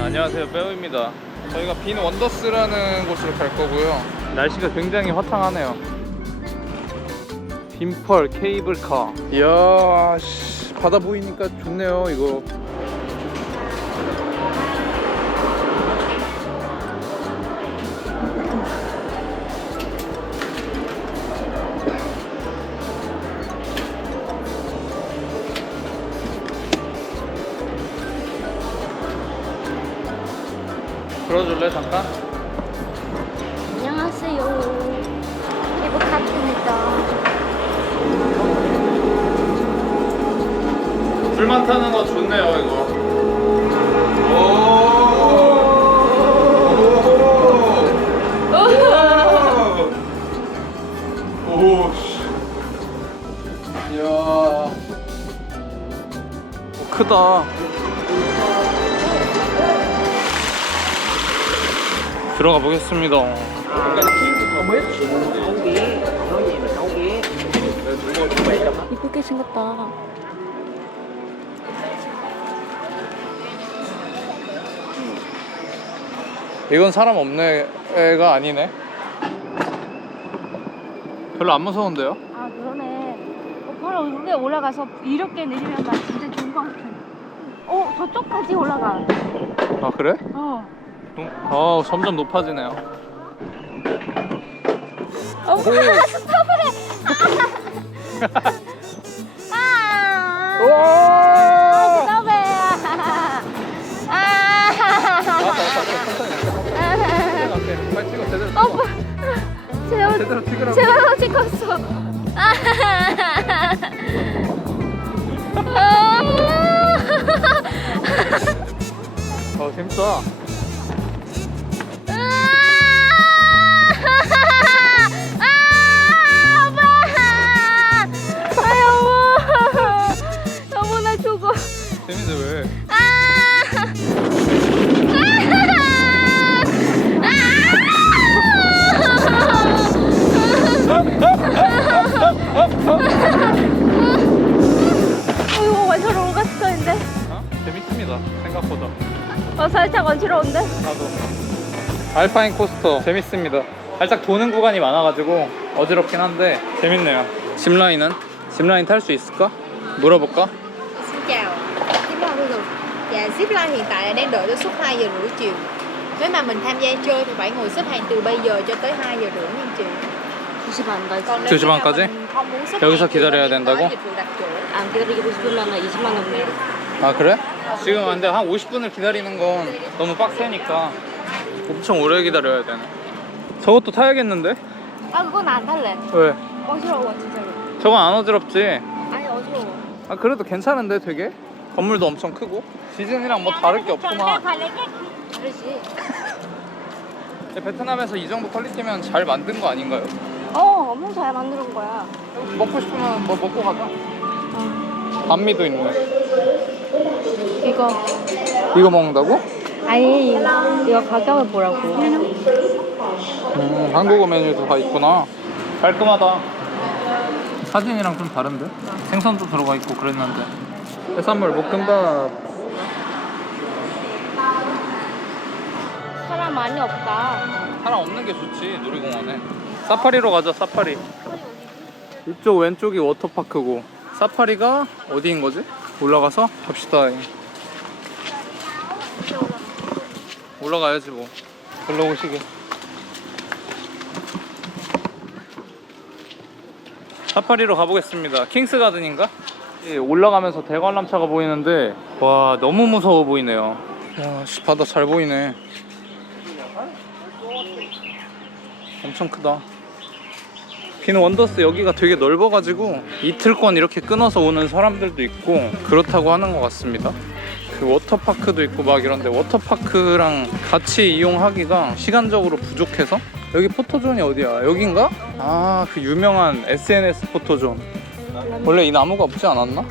안녕하세요 빼오입니다 저희가 빈 원더스라는 곳으로 갈 거고요 날씨가 굉장히 화창하네요 빈펄 케이블카 이야 씨, 바다 보이니까 좋네요 이거 들어줄래 잠깐? 안녕하세요. 케이블카입니다. 불만 타는 거 좋네요 이거 오. 오. 크다. 들어가 보겠습니다. 이쁘게 생겼다. 이건 사람 없네 애가 아니네. 별로 안 무서운데요? 아 그러네. 어, 바로 위에 올라가서 이렇게 내리면 나 진짜 좋은 것 같아. 어 저쪽까지 올라가. 아 그래? 어. 음, 어 점점 높아지네요. 어 스톱해. 아. 와! 스톱해. 아. 빨리 찍어 제대로 찍어. 제발 제대로 찍으라고. 제발 찍었어. 어 재밌다. 재밌는데 왜? 이거 완전 올갔어인데. 어? 재밌습니다. 생각보다. 어 살짝 어지러운데. 나도. 알파인 코스터 재밌습니다. 살짝 도는 구간이 많아가지고 어지럽긴 한데 재밌네요. 짚라인은? 짚라인 탈 수 있을까? 물어볼까? Dạ, Zip Line hiện tại là đang đợi tới suốt 2 giờ rưỡi chiều. Nếu mà mình tham gia chơi thì phải ngồi xếp hàng từ bây giờ cho tới 2 giờ rưỡi nha chị. 2시 반까지. Còn nếu Từ như nào 반까지? mình không muốn xếp 여기서 hàng thì 기다려야 bên em 된다고? có dịch vụ đặt chỗ. 안 기다리고 싶으면 20만 원 내. 아 그래? 지금 근데 한 50분을 기다리는 건 너무 빡세니까 엄청 오래 기다려야 되네. 저것도 타야겠는데? 아 그건 안 탈래. 왜? 어지러워 진짜로. 저건 안 어지럽지? 아니 어지러워. 아 그래도 괜찮은데 되게? 건물도 엄청 크고 시즌이랑 뭐 다를 게 없구만. 근데 베트남에서 이 정도 퀄리티면 잘 만든 거 아닌가요? 어 엄청 잘 만든 거야. 먹고 싶으면 뭐 먹고 가자 어. 반미도 있네 이거 이거 먹는다고? 아니 이거 가격을 보라고. 음, 한국어 메뉴도 다 있구나 깔끔하다 사진이랑 좀 다른데? 생선도 들어가 있고 그랬는데 해산물 볶음밥. 사람 많이 없다. 사람 없는 게 좋지 놀이공원에. 사파리로 가자 사파리. 이쪽 왼쪽이 워터파크고. 사파리가 어디인 거지? 올라가서 갑시다. 올라가야지 뭐. 올라 오시게. 사파리로 가보겠습니다. 킹스 가든인가? 예, 올라가면서 대관람차가 보이는데 와 너무 무서워 보이네요 야 씨, 바다 잘 보이네 엄청 크다. 빈 원더스 여기가 되게 넓어가지고 이틀권 이렇게 끊어서 오는 사람들도 있고 그렇다고 하는 것 같습니다. 그 워터파크도 있고 막 이런데 워터파크랑 같이 이용하기가 시간적으로 부족해서 여기 포토존이 어디야? 여긴가? 아 그 유명한 SNS 포토존. 원래 이 나무가 없지 않았나?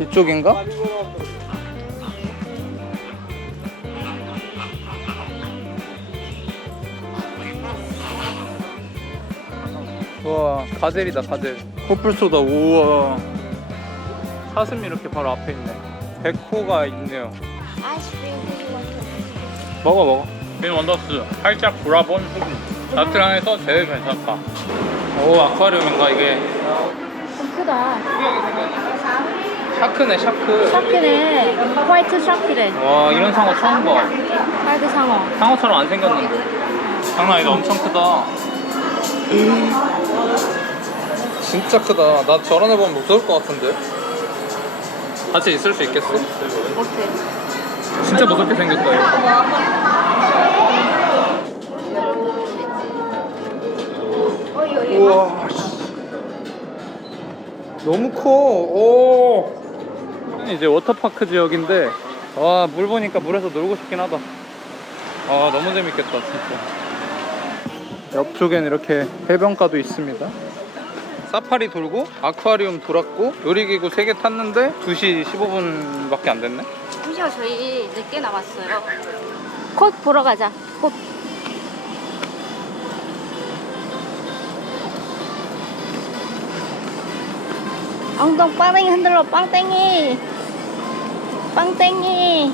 이쪽인가? 와 가젤이다 가젤. 호플소다 우와. 사슴이 이렇게 바로 앞에 있네. 백호가 있네요. 먹어 먹어. 빈 원더스 살짝 불아본 소금. 나트랑에서 제일 괜찮다 오 아쿠아리움인가 이게 좀 크다. 샤크네 샤크 샤크네. 화이트 샤크래. 와 이런 상어 처음 봐 화이트 상어. 상어처럼 안 생겼는데 장난 아니다 엄청 크다 진짜 크다 나 저런 애 보면 무서울 것 같은데 같이 있을 수 있겠어? 어때? 진짜 무섭게 생겼다 이거 우와 씨. 너무 커 오. 이제 워터파크 지역인데 와 물 보니까 물에서 놀고 싶긴 하다 아 너무 재밌겠다 진짜 옆쪽엔 이렇게 해변가도 있습니다 사파리 돌고 아쿠아리움 돌았고 놀이기구 3개 탔는데 2시 15분밖에 안 됐네 심지어 저희 늦게 나왔어요. 콧 보러 가자. 콧. 엉덩 빵땡이 흔들러 빵땡이. 빵땡이.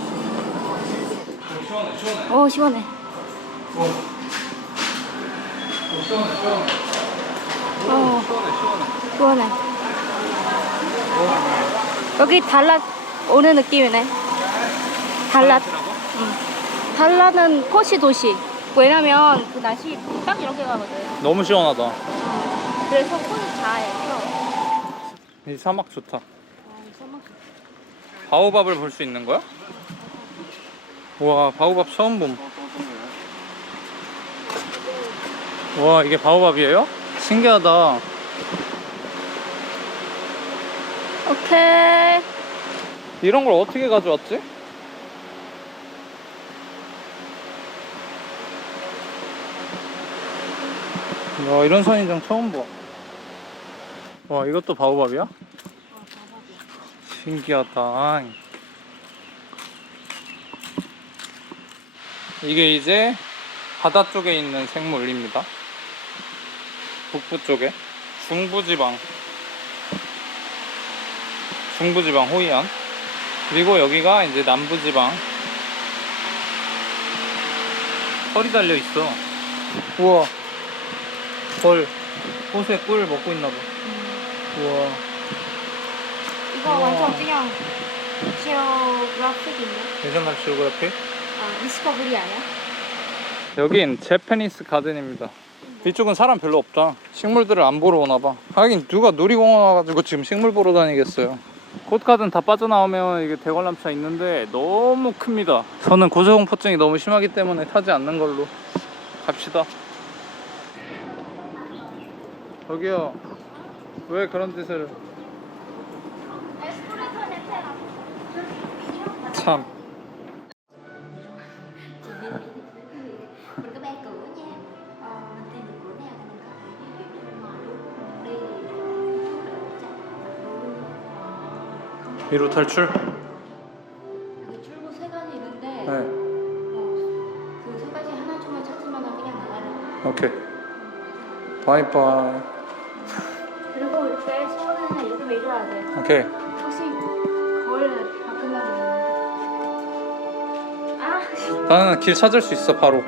시원해 시원해. 오 시원해 어. 시원해. 시원해 어 시원해 시원해 시원해 여기 달랏 오는 느낌이네. 달랏. 응. 달랏은 코시 도시. 왜냐면 그 날씨 딱 이렇게 가거든. 너무 시원하다. 그래서 코는 잘해서 이 사막 좋다 바오밥을 볼 수 있는 거야? 와 바오밥 처음 봄. 와 이게 바오밥이에요? 신기하다. 오케이 이런 걸 어떻게 가져왔지? 와 이런 선인장 처음 봐. 와 이것도 바오밥이야? 신기하다. 이게 이제 바다 쪽에 있는 생물입니다. 북부 쪽에 중부지방 중부지방 호이안 그리고 여기가 이제 남부지방 털이 달려 있어. 우와 벌 꽃에 꿀 먹고 있나 봐. 우와 이거 우와. 완전 그냥 지오그래픽인데 내셔널 지오그래피 아 디스커버리 아니야? 여긴 제페니스 가든입니다. 이쪽은 사람 별로 없다. 식물들을 안 보러 오나 봐. 하긴 누가 놀이공원 와가지고 지금 식물 보러 다니겠어요. 꽃가든 다 빠져나오면 이게 대관람차 있는데 너무 큽니다. 저는 고소공포증이 너무 심하기 때문에 타지 않는 걸로 갑시다. 저기요. 왜 그런 짓을? 참. 위로 탈출? 여기 출구 세 가지 있는데 네. 그 세 가지 하나 중에 찾으면 그냥 나가는 오케이. 바이바이. 오케이. 혹시 거울 다 끝나면 아 나는 길 찾을 수 있어 바로.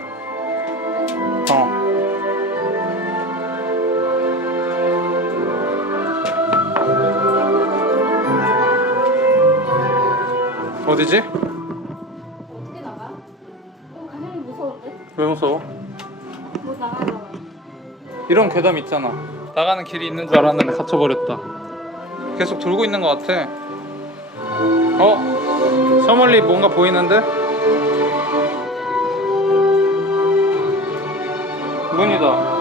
어. 어디지? 어떻게 나가? 어, 가장이 무서운데? 왜 무서워? 못 나가나 봐 이런 괴담 있잖아. 나가는 길이 있는 줄 알았는데 갇혀버렸다. 계속 돌고 있는 것 같아. 어? 저 멀리 뭔가 보이는데? 문이다.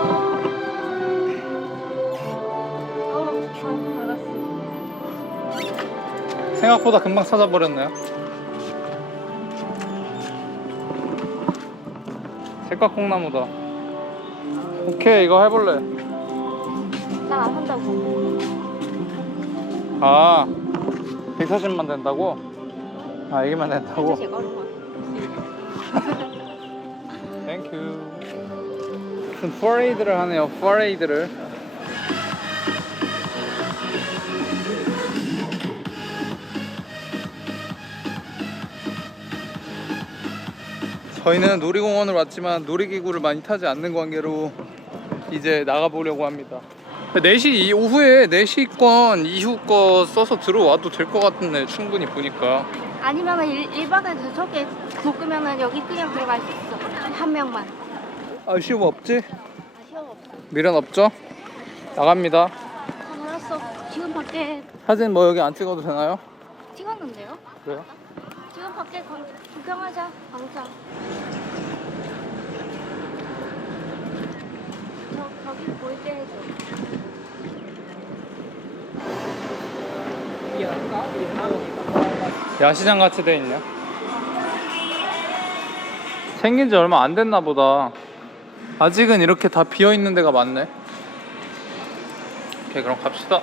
생각보다 금방 찾아버렸네요. 색깔 콩나무다. 오케이, 이거 해볼래. 난안 한다고 아 140만 된다고? 아 이게만 된다고? 땡큐 무슨 퍼레이드를 하네요 퍼레이드를 저희는 놀이공원을 왔지만 놀이기구를 많이 타지 않는 관계로 이제 나가보려고 합니다 4시 이- 오후에 4시권 이후 거 써서 들어와도 될 것 같은데 충분히 보니까 아니면은 일, 일반에서 저게 묶으면은 여기 그냥 들어갈 수 있어. 한 명만. 아쉬움 없지? 아쉬워 없어. 미련 없죠? 나갑니다 아, 알았어. 지금 밖에 사진 뭐 여기 안 찍어도 되나요? 찍었는데요? 그래요? 지금 밖에 거- 구경하자. 광장. 저 저기 보일 때 해줘. 야시장 같이 돼 있냐? 생긴 지 얼마 안 됐나 보다. 아직은 이렇게 다 비어 있는 데가 많네. 오케이, 그럼 갑시다.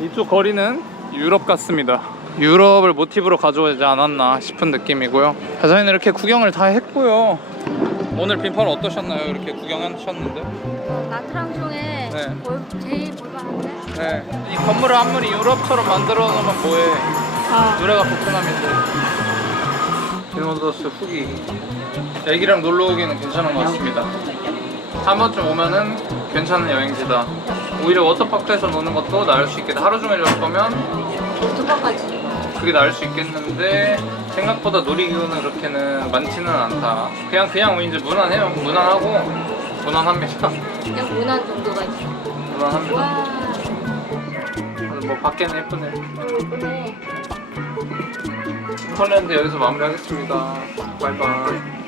이쪽 거리는 유럽 같습니다. 유럽을 모티브로 가져오지 않았나 싶은 느낌이고요. 자, 저희는 이렇게 구경을 다 했고요. 오늘 빈팔 어떠셨나요? 이렇게 구경하셨는데? 어, 나트랑 중에 네. 볼, 제일 볼만한데? 네. 이 건물을 한 번이 유럽처럼 만들어 놓으면 뭐해? 아. 노래가 베트남인데 빌몬더스 후기 애기랑 놀러 오기는 괜찮은 것 같습니다 한 번쯤 오면은 괜찮은 여행지다 오히려 워터파크에서 노는 것도 나을 수 있겠다 하루 종일 놀 거면 두 번까지. 그게 나을 수 있겠는데 생각보다 놀이기구는 그렇게는 많지는 않다. 그냥 그냥 이제 무난해요. 무난하고 무난합니다. 그냥 무난 정도가 있어. 무난합니다. 와. 오늘 뭐 밖에는 예쁘네. 예쁘네. 폴랜드 여기서 마무리하겠습니다. 바이바이